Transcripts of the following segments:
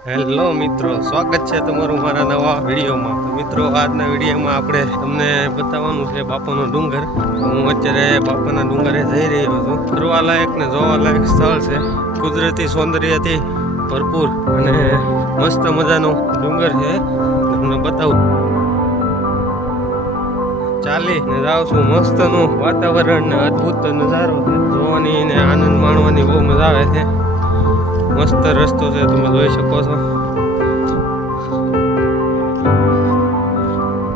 Hello મિત્રો, સ્વાગત છે તમારું મારા નવા વિડીયોમાં. તો મિત્રો, આજના વિડીયોમાં આપણે તમને બતાવવાનું છે બાપાનો ડુંગર. હું અત્યારે બાપાના ડુંગરે જઈ રહ્યો છું. ફરવાલાયક ને જોવાલાયક સ્થળ છે, કુદરતી સૌંદર્યથી ભરપૂર અને મસ્ત મજાનો ડુંગર છે. તમને બતાવું ચાલી ને જાઉં છું. મસ્તનું વાતાવરણ ને અદ્ભુત નજારો છે, જોવાની ને આનંદ માણવાની બહુ મજા આવે છે. મસ્ત રસ્તો છે, તમે જોઈ શકો છો.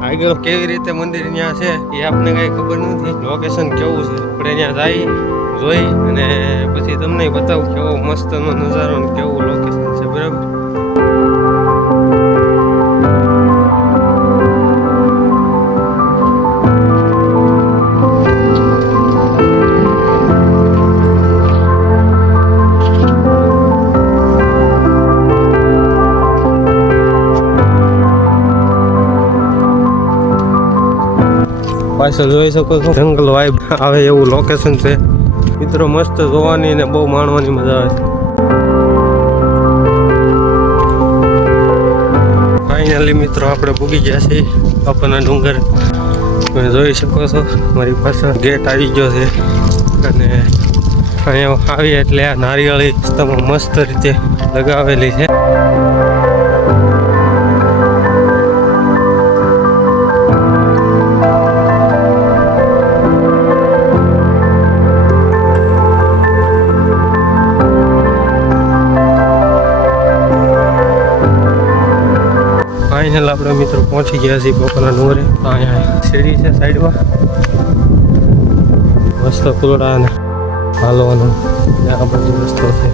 આગળ કેવી રીતે મંદિર ત્યાં છે એ આપને કઈ ખબર નથી. લોકેશન કેવું છે આપણે ત્યાં જઈ જોઈ અને પછી તમને બતાવું કેવો મસ્તનો નજારો ને કેવું લોકેશન છે. બરાબર, પાછળ જોઈ શકો છો જંગલ વાઇબ આવે એવું લોકેશન છે મિત્રો. મસ્ત જોવાની ને બહુ માણવાની મજા આવે છે. ફાઇનલી મિત્રો, આપણે પૂગી ગયા છીએ બાપાના ડુંગર. તમે જોઈ શકો છો મારી પાછળ ગેટ આવી ગયો છે અને અહીંયા આવીએ એટલે આ નારિયેળી તમે મસ્ત રીતે લગાવેલી છે. ફાઇનલ આપણે મિત્રો પહોંચી ગયા છીએ બાપાના ડુંગરે. અહીંયા સીડી છે સાઈડમાં, મસ્ત ફૂલડા અને હાલવાનો આ બધો રસ્તો છે.